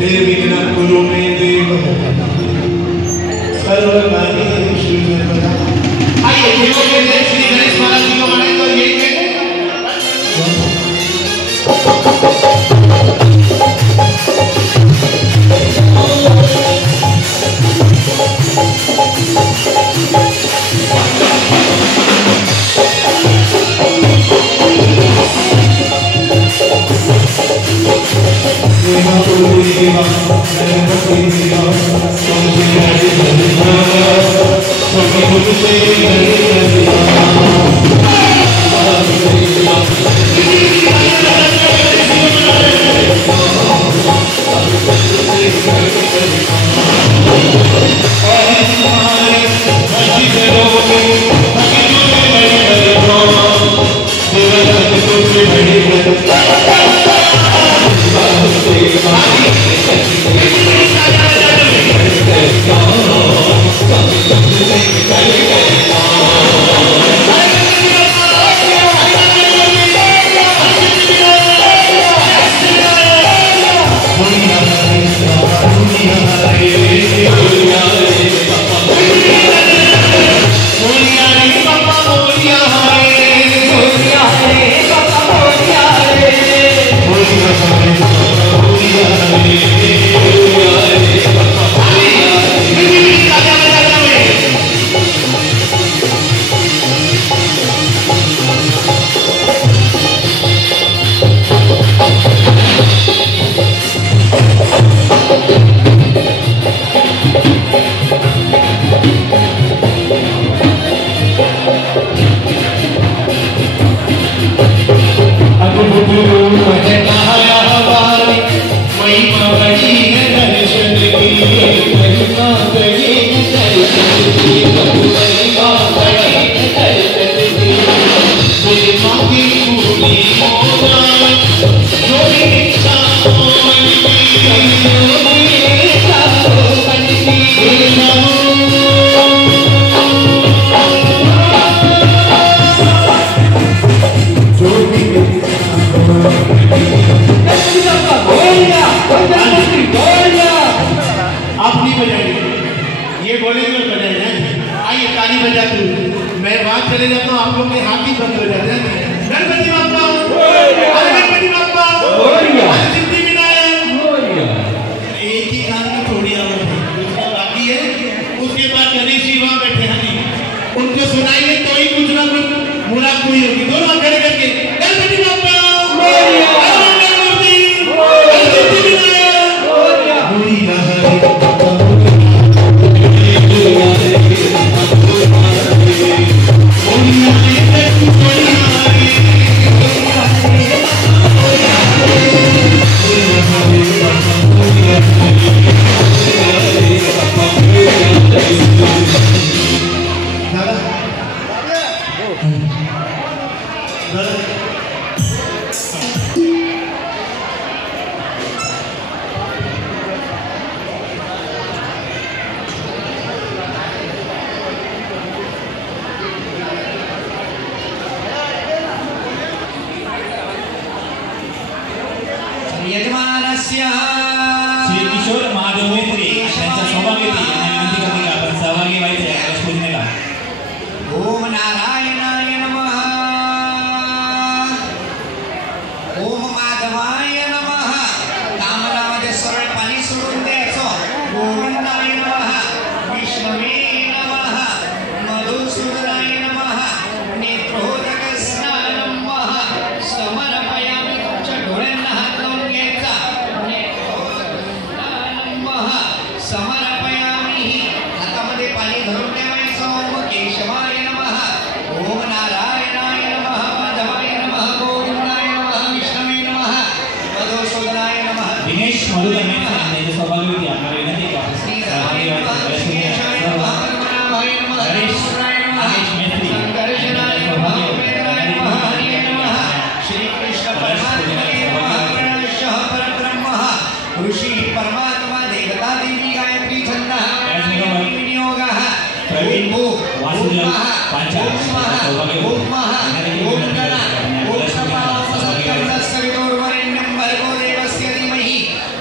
निर्विघ्नं कुरु मे देव सर्वकार्येषु सर्वदा। आइए देवों के देव श्री गणेश महाराज जी को मनाएंगे और यही कहते हैं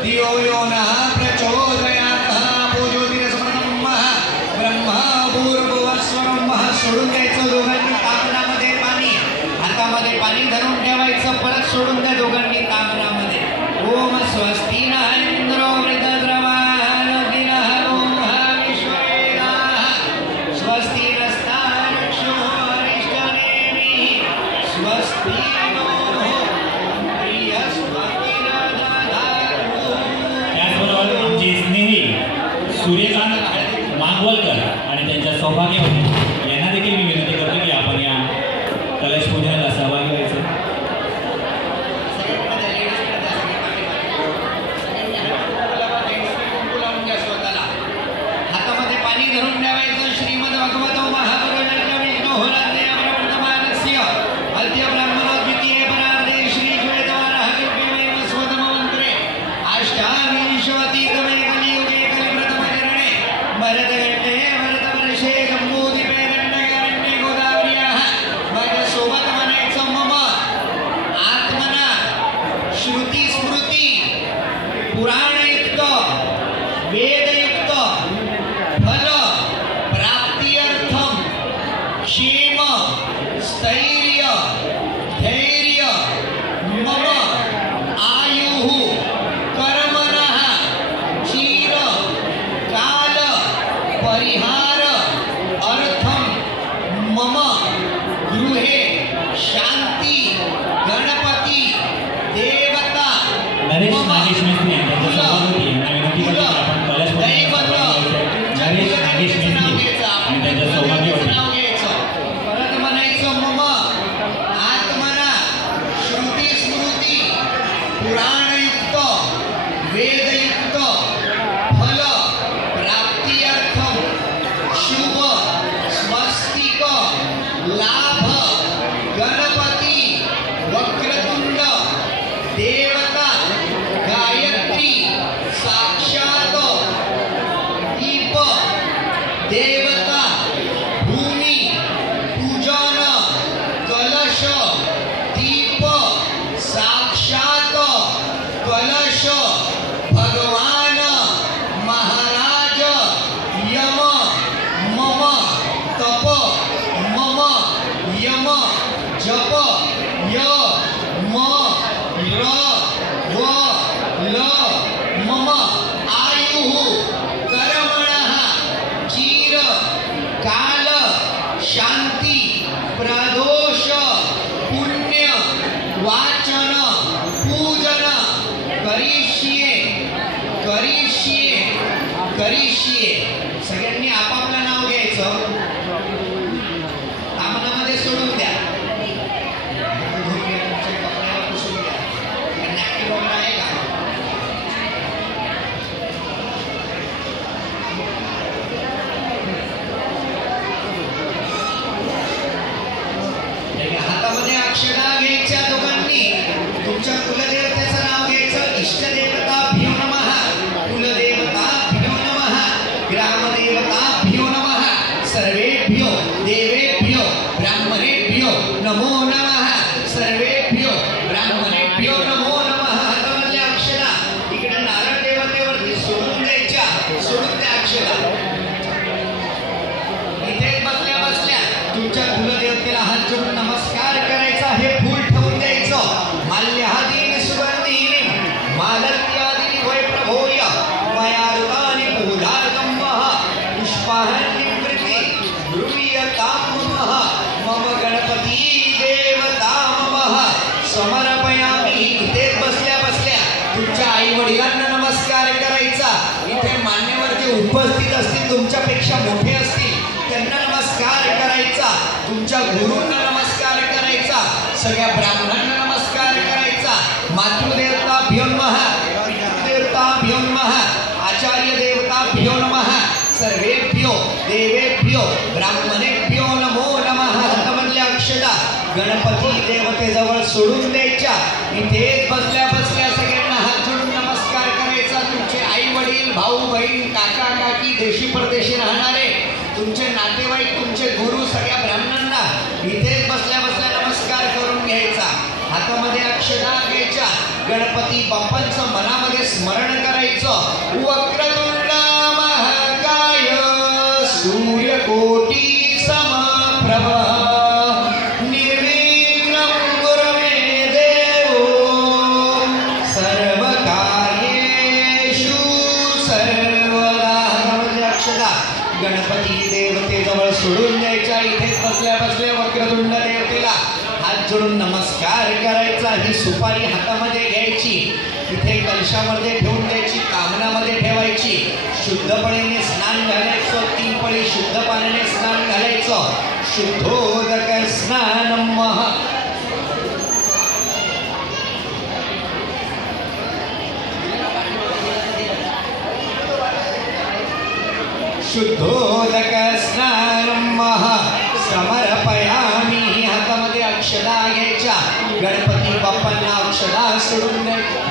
धियो यो नः स्वस्ति न इंद्रो वृद्धद्रवाः विश्ववेदाः स्वस्ति नस्तारक्षो अरिष्टनेमिः स्वस्ति नो बृहस्पतिर्दधातु। त्याचबरोबर आमचे स्नेही सूर्यकांत मांगवलकर आणि त्यांच्या सौभाग्यवती यांना देखील मी विनंती करतो की आपण या कलश पूजनाला सहभागी व्हायचं. हातामध्ये पाणी धरून ठेवायचं. श्रीमद भगवतो महापुराणाच्या विष्णू होरात्या प्रवर्तमानस्य अद्य ब्राह्मणो द्वितीये परार्धे श्री श्वेतवाराह कल्पेमेव स्वतममन्त्रे अष्टाविंशतितमे कलियुगे कलिप्रथमचरणे भरतखण्डे भरतवर्षे जम्बूद्वीपे दण्डकारण्ये गोदावर्याः माझ्यासोबत म्हणायचं मम आत्मना श्रुती स्मृती पुराणयुक्त वेदयुक्त फल प्राप्त्यर्थम क्षेम स्थैर्य धैर्य मम आयुः कर्मणः चिर काल परिहार अर्थम मम गृहे शांती गणपती देवता नरेश नागेश मेस्त्री आणि त्यांच्या सौभाग्यवती यांना विनंती करतो की आपण कलश पूजनाला सहभागी व्हायचं. नरेश नागेश मेस्त्री आणि त्यांच्या सौभाग्यवती परत म्हणायचं मम आत्मना श्रुती स्मृती पुराणयुक्त वेदयुक्त फल प्राप्त्यर्थम शुभ स्वस्तिक लाभ गणपती वक्रतुंड देवता गायत्री साक्षात दीप देवता भूमी पूजन कलश दीप साक्षात कलश भगवान महाराज यम मम तप मम यम जप य म र व ल मम आयुः कर्मणः चिर काल शांती प्रदोष पुण्य वाचन पूजन करिष्ये करिष्ये करिष्ये. सगळ्यांनी आपापलं नाव घ्यायचं. तामनामध्ये सोडून द्या. तुमच्या कपड्याला पुसून द्या. नॅपकिन वगैरे आहे का? हातामध्ये अक्षरा घ्यायच्या दोघांनी. तुमच्या कुलदेवतेचं नाव घ्यायचं. इष्टदेवताभ्यो नमः कुलदेवताभ्यो नमः ग्रामदेवताभ्यो नमः सर्वेभ्यो देवेभ्यो ब्राह्मणेभ्यो नमो नमः सर्वेभ्यो ब्राह्मणेभ्यो नमो नमः. हातामधल्या अक्षरा इकडे नारळ देवतेवरती सोडून द्यायच्या. सोडून द्या अक्षरा. इथे बसल्या बसल्या तुमच्या कुलदेवतेला हात जोडून नमस्कार करायचा. हे फूल ठेवून द्यायचं. माल्यहादीन सुगंधीनी मालत्यादीनी वै प्रभोय मयारुतानि पूजार्कम्मः पुष्पाहन्यं कृति गृह्यतां ममः मम गणपती देवता ममः समर्पयामि. इथे बसल्या बसल्या तुमच्या आई वडिलांना नमस्कार करायचा. इथे मान्यवर जे उपस्थित असतील तुमच्यापेक्षा मोठे असतील त्यांना नमस्कार करायचा. तुमच्या गुरूंना नमस्कार करायचा. सगळ्या ब्राह्मणांना नमस्कार करायचा. मातृदेवताभ्यो नमः पितृदेवताभ्यो नमः आचार्य देवताभ्यो नमः सर्वेभ्यो देवेभ्यो ब्राह्मणेभ्यो नमो नमः. हातामधल्या अक्षरा गणपती देवतेजवळ सोडून द्यायच्या. इथेच बसल्या बसल्या सगळ्यांना हात जोडून नमस्कार करायचा. तुमचे आई वडील भाऊ बहीण काका काकी देशी परदेशी राहणारे तुमचे नातेवाईक तुमचे गुरु सगळ्या ब्राह्मणांना इथेच बसल्या बसल्या नमस्कार करून घ्यायचा. हातामध्ये अक्षरा घ्यायच्या. गणपती बाप्पांचं मनामध्ये स्मरण करायचं. वक्रतुंड महाकाय सूर्यकोटी समप्रभ निर्विघ्नं कुरु मे देव सर्वकार्य बसल्या बसल्या वक्रतुंड देवतेला हात जोडून नमस्कार करायचा. ही सुपारी हातामध्ये घ्यायची, तिथे कलशामध्ये ठेवून द्यायची, कामनामध्ये ठेवायची. शुद्धपणे स्नान घालायचं, 3 पळी शुद्ध पाण्याने स्नान घालायचं. शुद्धोदक स्नानम शुद्धोदक स्नानम समर्पयामी. हातामध्ये अक्षदा घ्यायच्या, गणपती बाप्पांना अक्षदा सोडून द्यायच्या.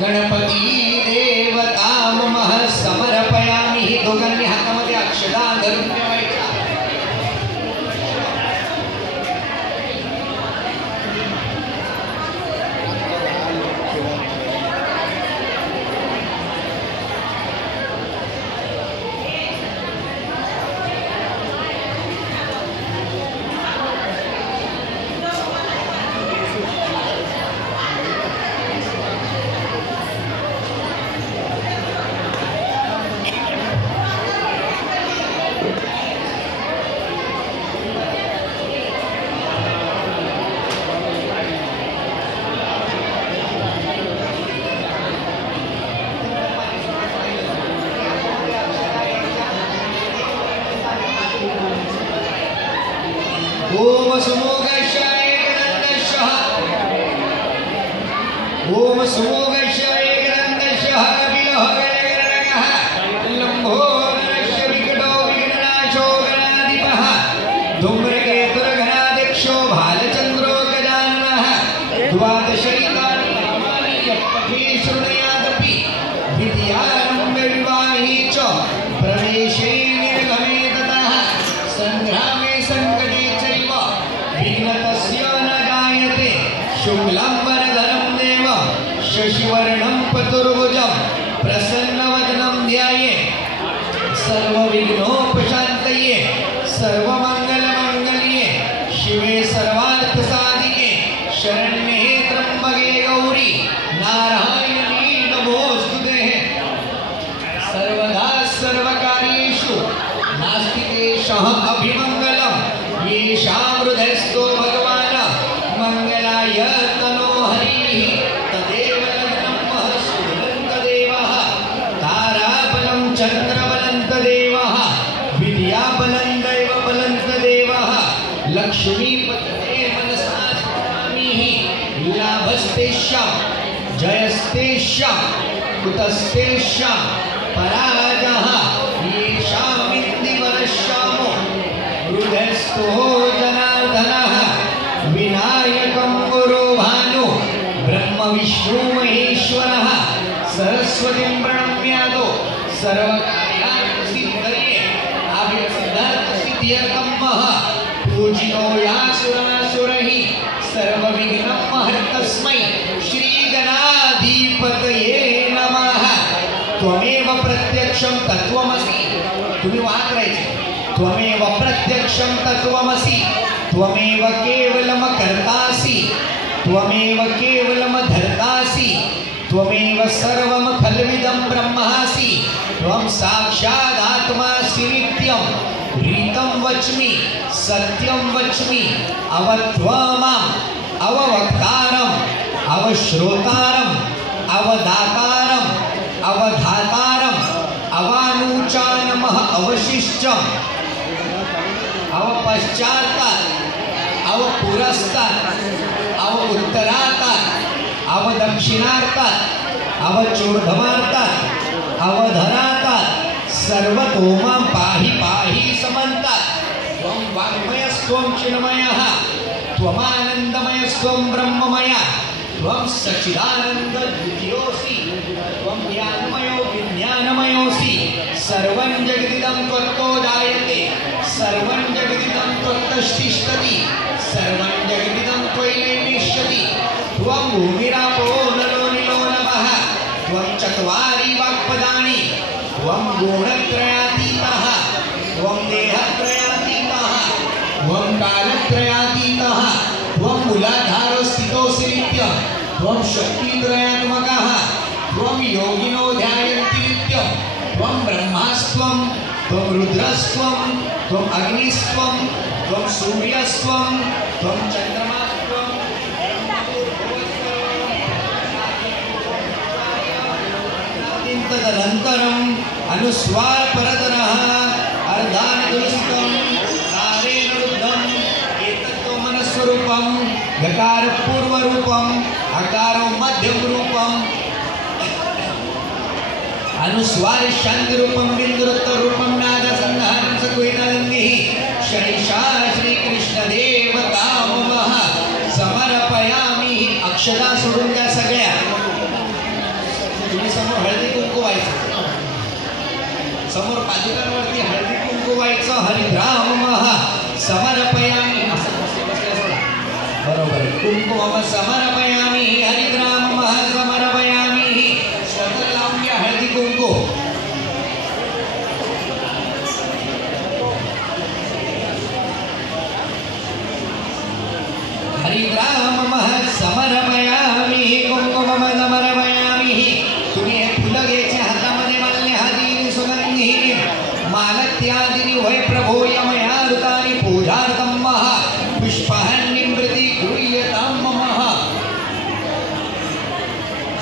गणपती देवता मम समर्पयामी. दोघांनी हातामध्ये अक्षदा धरून ठेवायच्या. ओम सुमोगाशाय गणेशः. ओम सुमोगाशाय गणेशः. कपिलः गणगणः लंबोदरस्य विकटो विघ्ननाशो गणाधिपः. धूम्रकेतुर्गणाध्यक्षो भालचन्द्रो गजाननः. द्वादशैतानि नामानि यत्पठे शृणुयादपि विद्यारम्भे विवाहे च प्रवेशे निर्गमे ततः संग्रामे संकटे विघ्नतस्य न जायते. शुक्लं वरदरं देव शशिवर्णं चतुर्भुजं प्रसन्नवदनं ध्यायेत्. सर्वविघ्नोपशान्तये सर्वमङ्गलमङ्गल्ये शिवे सर्वार्थसाधिके शरण्ये त्र्यम्बके गौरी नारायणी नमोऽस्तुते. सर्वदा सर्वकार्येषु नास्ति क्लेशः अभिमङ्गलम्. येषां हृदयस्थो भगवान् मङ्गलाय तनो हरिः. तदेव लग्नं सुरन्तदेवः. ताराबलं चन्द्रबलन्तदेवः. विद्याबलं दैवबलन्तदेवः. लक्ष्मीपते मनसा स्मरामिः. लाभस्तेषां जयस्तेषां कुतस्तेषां पराजः. येषामिन्दिवरश्यामो हृदयस्थो जनार्दनः. विनायकं गुरो भानु ब्रह्म विष्णु महेश्वरः. सरस्वतीं प्रणम्यादो सर्वकार्याणि सिद्धये अभिसिद्ध्यर्थं पूजितो यासुरासुरैः. सर्वविघ्नं तस्मै श्रीगणाधिपतये नमः. त्वमेव प्रत्यक्षं तत्त्वमसि. तुम्ही वाद करायचे. त्वमेव प्रत्यक्षं तत्त्वमसि. त्वमेव केवलं कर्तासि. त्वमेव केवलं धर्तासि. त्वमेव सर्वं खल्विदं ब्रह्मासि. त्वं साक्षादात्मासि नित्यं. रीतं वच्मि सत्यं वच्मि. अवत्वमाम् अववक्तारम् अवश्रोतारम् अवदातारम् अवधातारम् अवानुचानमः अवशिष्टम् अवपश्चात्तात् अवपुरस्तात् अवउत्तरात्तात् अवदक्षिणार्तात् अवचोर्ध्वार्तात् अवधरात्तात् सर्वतो मां पाहि पाहि समन्तात्. त्वं वाङ्मयस्त्वं चिन्मयः. त्वमानन्दमयस्त्वं ब्रह्ममय. त्वं सच्चिदानन्दद्वितीयोऽसि. त्वं ज्ञानमयो विज्ञानमयोऽसि. सर्वं जगदिदं त्वत्तो जायते. सर्वं जगदिदं त्वत्तस्तिष्ठति. सर्वं जगदिदं त्वयैवेष्यति. त्वं भूमिरापो नलो निलो नभः. त्वं चत्वारि वाक्पदानि. त्वं गुणत्रयातीतः. त्वं देहत्रयातीतः. त्वं कालत्रयातीतः. त्वं मूलाधारो स्थितो त्वं शक्तित्रयात्मकः त्वं योगिनो ध्यायन्ति नित्यं त्वं ब्रह्मास्त्वं त्वं रुद्रस्त्वं त्वं अग्निस्त्वं त्वं सूर्यस्त्वं त्वं चन्द्रमास्त्वं तदनन्तरम् अनुस्वार परतरः अर्धानुदुलितं कारेण रुद्धम् एतत्त्वमनस्वरूपं गकारपूर्वरूपम् अकारो मध्यमरूपम् अनुस्वार शान्तिरूपं बिन्दुरुत्तररूपं नादसंहारं सकुहितानन्दिः शनिशा श्रीकृष्णदेवतामः समर्पयामि अक्षता सोडून द्या सगळ्या तुम्ही समोर हळदी कुंकू व्हायचं समोर पादुकांवरती हळदी कुंकू व्हायचं हरिद्रामः समर्पयामि असं बरोबर कुंकुमम समर्पयामि हरिद्रामः समर्पयामि स्वतः लांब्या हळदी कुंकू हरिद्रामः समर्पयामि कुंकुमम समर्पयामि तुम्ही हे फुलं घ्यायचे हातामध्ये माल्यहादी सुगंधी मालत्यादिनी वै प्रभो यमया ऋतानि पूजार्थं महा पुष्पान्निमृति गृह्यतां ममः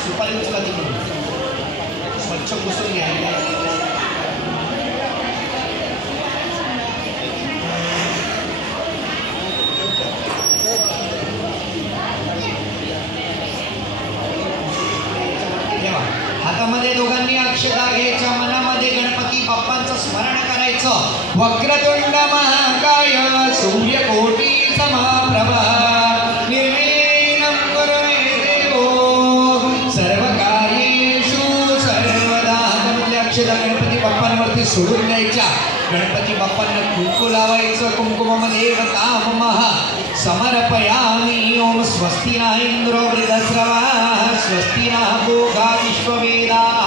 सुपारी उचला तिकडून स्वच्छ पुसून घ्यायला हातामध्ये दोघांनी अक्षता घ्यायच्या मनामध्ये गणपती बाप्पांचं स्मरण करायचं वक्रतुंड महाकाय सूर्यकोटी समप्रभा निर्विघ्नं कुरु मे देवो सर्वकार्येषु सर्वदा हातामधल्या अक्षता गणपती बाप्पांवरती सोडून द्यायच्या गणपती बाप्पांना कुंकू लावायचं कुंकुममध्ये देवतामः समर्पयामि ओम स्वस्ति न इंद्रो वृद्धश्रवाः स्वस्ति न भोगा विश्ववेदाः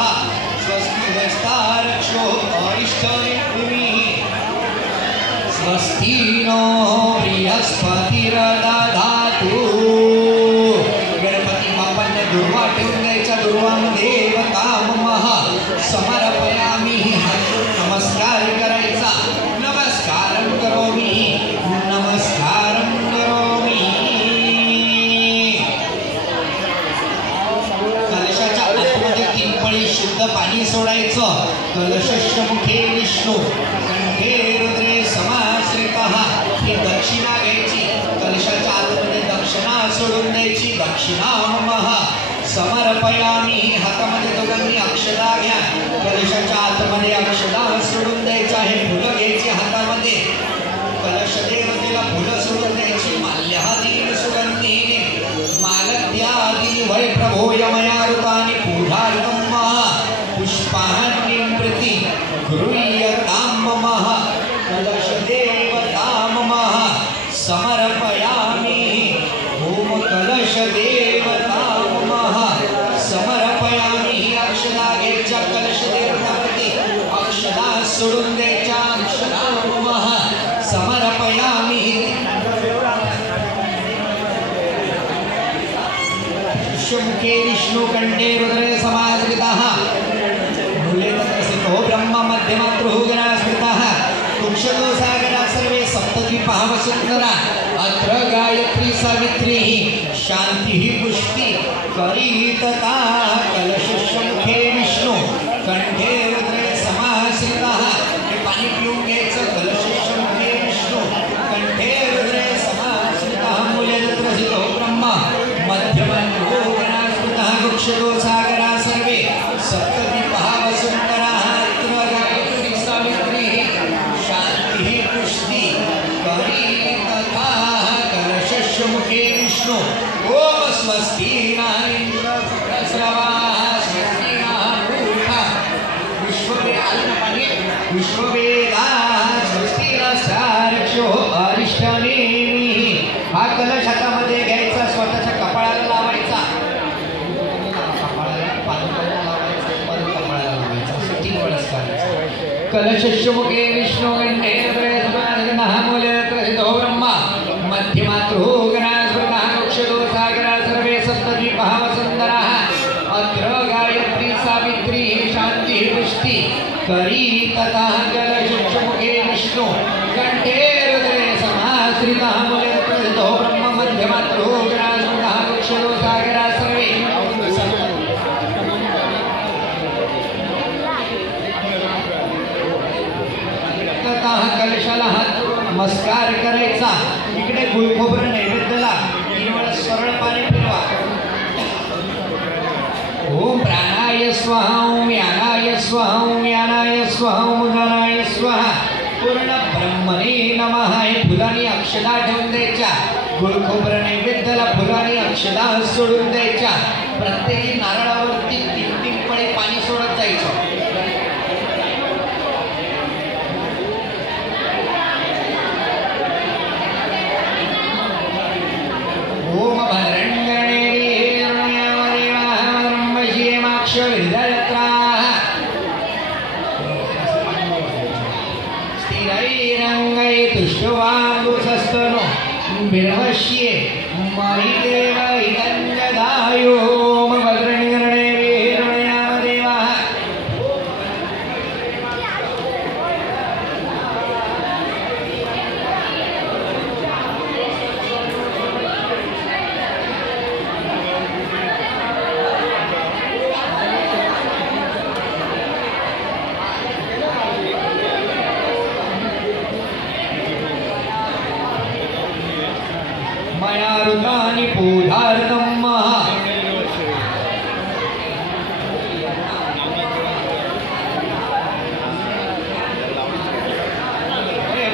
स्वस्ति नस्तारक्षो अरिष्टनेमिः स्वस्ति नो बृहस्पतिर्दधातु गणपती बाप्पांना दुर्वा ठेवून द्यायच्या दुर्वामध्ये देवतामः समर्पयामि हात नमस्कार करायचा नमस्कारं करोमि नमस्कारं करोमि कलशाच्या आतमध्ये 3 पळी शुद्ध पाणी सोडायचं कलशस्य मुखे विष्णू कंठे रुद्रे समाश्रितः ही दक्षिणा घ्यायची कलशाच्या आतमध्ये दक्षिणा सोडून द्यायची दक्षिणा ममः समर्पयामि हातामध्ये दोघांनी अक्षता घ्या कलशाच्या आतमध्ये अक्षता सोडून द्यायच्या हे फुलं घ्यायची हातामध्ये कलश देवतेला फुलं सोडून द्यायची माल्यहादीन सुगंधीने मालत्यादीनि वै प्रभो यमया ऋतानि पूजार्थं महा पुष्पान्निं प्रति गृह्यतां ममः कलश देवतां ममः समर्पयामि ओम कलश देवतां ममः समर्पयामि अक्षता घ्यायच्या कलश देवतावरती अक्षता सोडून द्यायच्या अक्षता ममः समर्पयामि विश्वमुखे विष्णुकण्ठे रुद्रे समाश्रितः मूले तत्रसितो ब्रह्म मध्यमातृः गणास्मृतः कुक्षतो सागरा सर्वे सप्तद्वीपः वसुन्धरा अत्र गायत्री सावित्री शान्तिः पुष्टि करीतता कलशमुखे विष्णु कंठे रुद्रे समाश्रितः हे पाणी पिऊन घ्यायचं कलशमुखे विष्णु कंठे रुद्रे समाश्रितः मूले तत्रसितो ब्रह्म मध्यमातृः गणास्मृतः कुक्षतो सागरा सर्वे सप्तद्वीपः वसुन्धरा अत्र गायत्री सावित्री शान्तिः पुष्टि करीतता कलशमुखे विष्णु ओम स्वस्ति न इंद्रस्रवाः स्वस्ति न मूर्खा विश्ववेदाः स्वस्ति नस्तारक्षो अरिष्टनेमिः हा कलश हातामध्ये घ्यायचा स्वतःच्या कपाळाला लावायचा पादुकाला लावायचा परत कपाळाला लावायचा असं 3 वेळेस करायचं कलशमुखे विष्णु कंठे मूले ब्रह्म मध्यमातृः गणास्मृतः कुक्षतो सागरा सर्वे सप्तद्वीपः ततः कलशुक्षमुखे विष्णु कंठे रुद्रे समाश्रितः मुनिर्प्रसिद्धो ब्रह्म मध्यमात्रो गणासुरः वृक्षरो सागरा सर्वे ततः कलशाला हात नमस्कार करायचा. इकडे गुळखोबरं नैवेद्याला 3 वेळा सरळ पाणी फिरवा. ओम प्राणाय स्वाहा ओम यानाय स्वाहा ओम यानाय स्वाहा ओम उदानाय स्वाहा. पूर्ण ब्रह्मणे नमः. हे फुलांनी अक्षदा ठेवून द्यायच्या. गुळखोबरं नैवेद्याला फुलांनी अक्षदा सोडून द्यायच्या. प्रत्येकी नारळावरती 3-3 पळे पाणी सोडत जायचं. ओम स्थिरैरङ्गै तुष्टवाङ्गुसस्तनो बिर्वश्ये मयि देव हितञ्जदायो. ओम भद्रण्यगणे वीरण्यदेवः. मया ऋतानि पूधार्तं महा.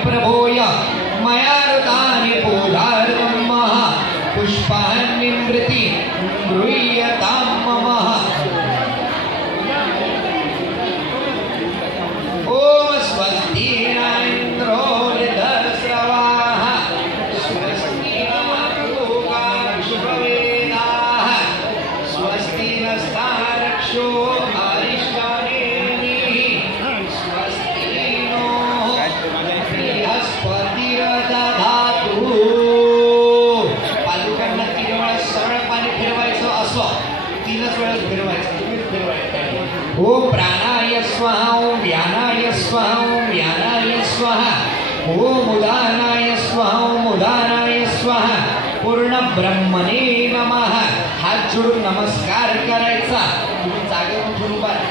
प्रभोय मया ऋतानि पूधार्तं महा. पुष्पान्निमृति गृह्यतां मम. ओम स्वस्ति न इन्द्रो वृद्धश्रवाः. स्वस्ति शुभवेदाः. स्वस्ति नस्तारक्षो अरिष्टानेमिः. स्वस्ति नो बृहस्पतिर्दधातु. पादुकांना 3 वेळा सरळ पाणी फिरवायचं. असं 3च वेळा फिरवायचं. तुम्हीच फिरवायचं. ओम प्राणाय स्वाहा ओम व्यानाय स्वाहा ओम व्यानाय स्वाहा. ओम उदानाय स्वाहा ओम उदानाय स्वाहा. पूर्ण ब्रह्मणे नमः. हात जोडून नमस्कार करायचा. तुम्ही जागेवर उठून उभा राहा.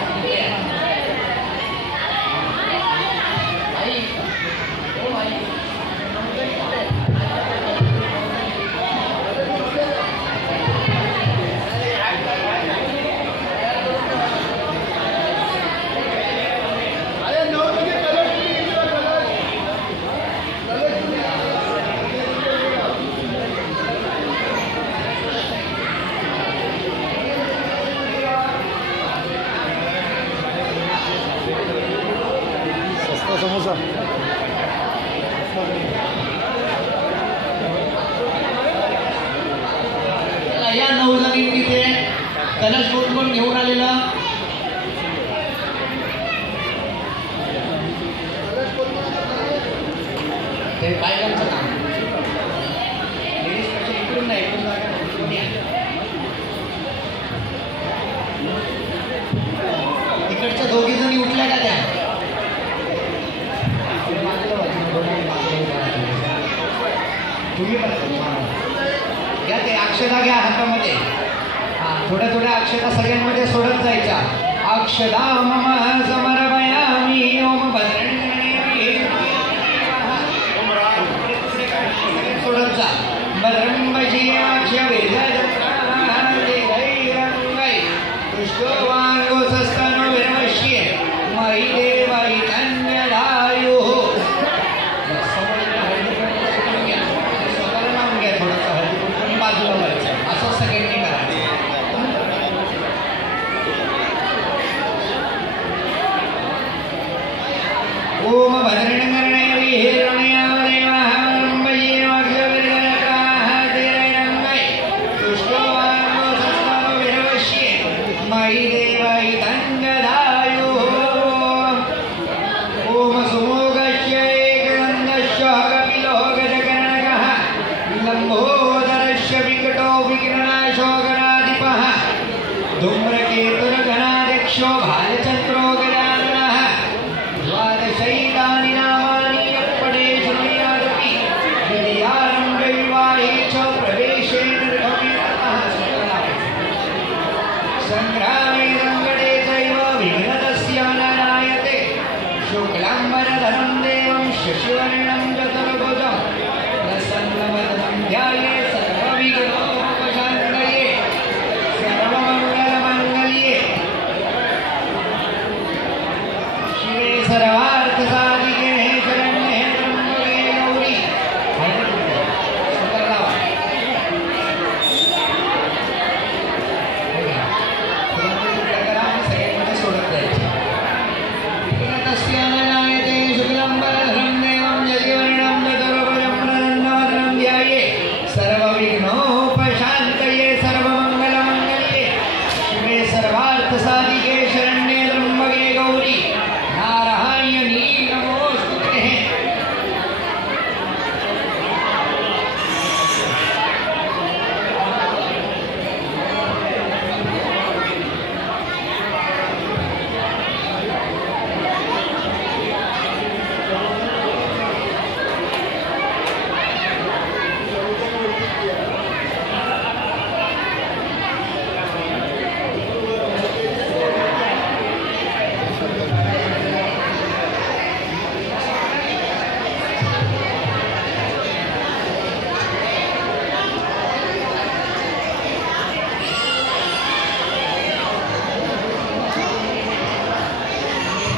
समोसा या 9 जणी तिथे कलश कोण घेऊन आलेला. ते बायकांचं काम. लेडीज पेक्षा इकडून नाही, इकडून जागा इकडून या. तिकडच्या 2 जणी उठल्या का त्या? तुम्ही पण घ्या ते अक्षदा घ्या हातामध्ये. थोड्या थोड्या अक्षदा सगळ्यांमध्ये सोडत जायच्या. अक्षदा मम समर्पयामि. ओम भद्रण्ये सोडत जा. भद्रंबजीयाक्ष वेदजत्रादेवैरङ्गै तुष्टवाङ्गुसस्तनो विरमश्ये मयि देव हितञ्जदायुः. बाजूला व्हायचं. असं सगळ्यांनी करायचं. शशिवर्णं चतुर्भुजं प्रसन्नवदनं ध्याये सर्वविघ्नोपशान्तये सर्वमङ्गलमाङ्गल्ये शिवे सर्वार्थसाधिके शरण्ये त्र्यम्बके गौरी सर्वविघ्नोपशान्तये सर्वमङ्गलमङ्गल्ये शिवे सर्वार्थसाधिके शरण्ये त्र्यम्बके गौरी नारायणी नमोस्तुते।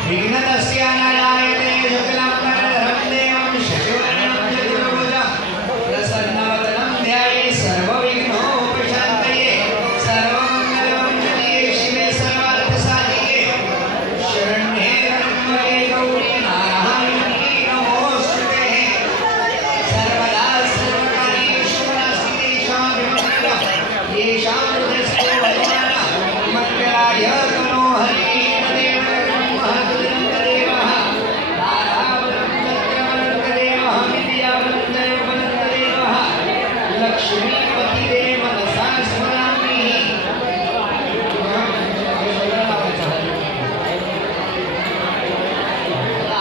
विघ्नतस्य न जायते शुक्लं वरदं देवं शशिवर्णं चतुर्भुजं प्रसन्नवदनं ध्याये सर्वविघ्नोपशान्तये सर्वमङ्गलमङ्गल्ये शिवे सर्वार्थसाधिके शरण्ये त्र्यम्बके गौरी नारायणी नमोस्तुते। सर्वदा सर्वकार्येषु नास्ति तेषां विमुक्तिः येषां हृदयस्थो भगवान् मत्कराय तनो हरिः लक्ष्मीपतिदेव मनसा स्मरामि।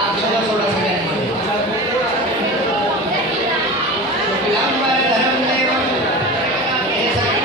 अक्षर सोडा सगळ्यांमध्ये शुक्लं वरदं देवं हे सगळे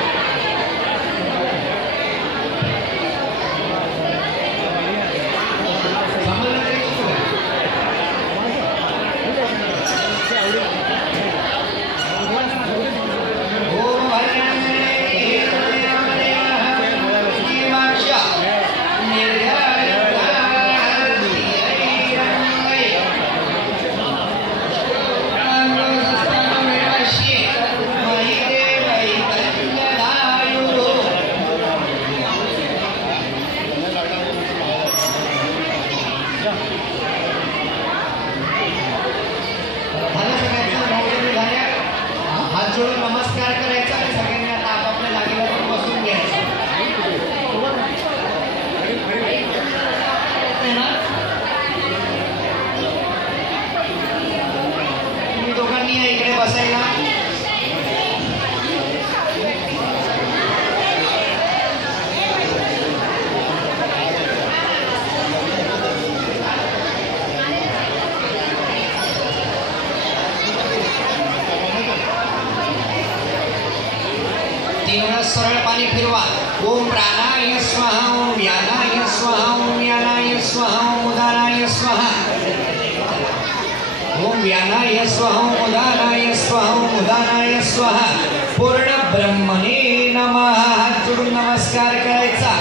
हात जोडून नमस्कार करायचा आणि सगळ्यांनी आता आपापल्या जागेला पण बसून घ्यायचं तुम्ही दोघांनी या इकडे बसायला। सरळ पाणी फिरवा। ओम प्राणाय स्वाहा ओम व्यानाय स्वाहा ओम व्यानाय स्वाहा ओम उदानाय स्वाहा ओम व्यानाय स्वाहा ओम उदानाय स्वाहा ओम उदानाय स्वाहा। पूर्ण ब्रह्मणे नमः। हात जोडून नमस्कार करायचा।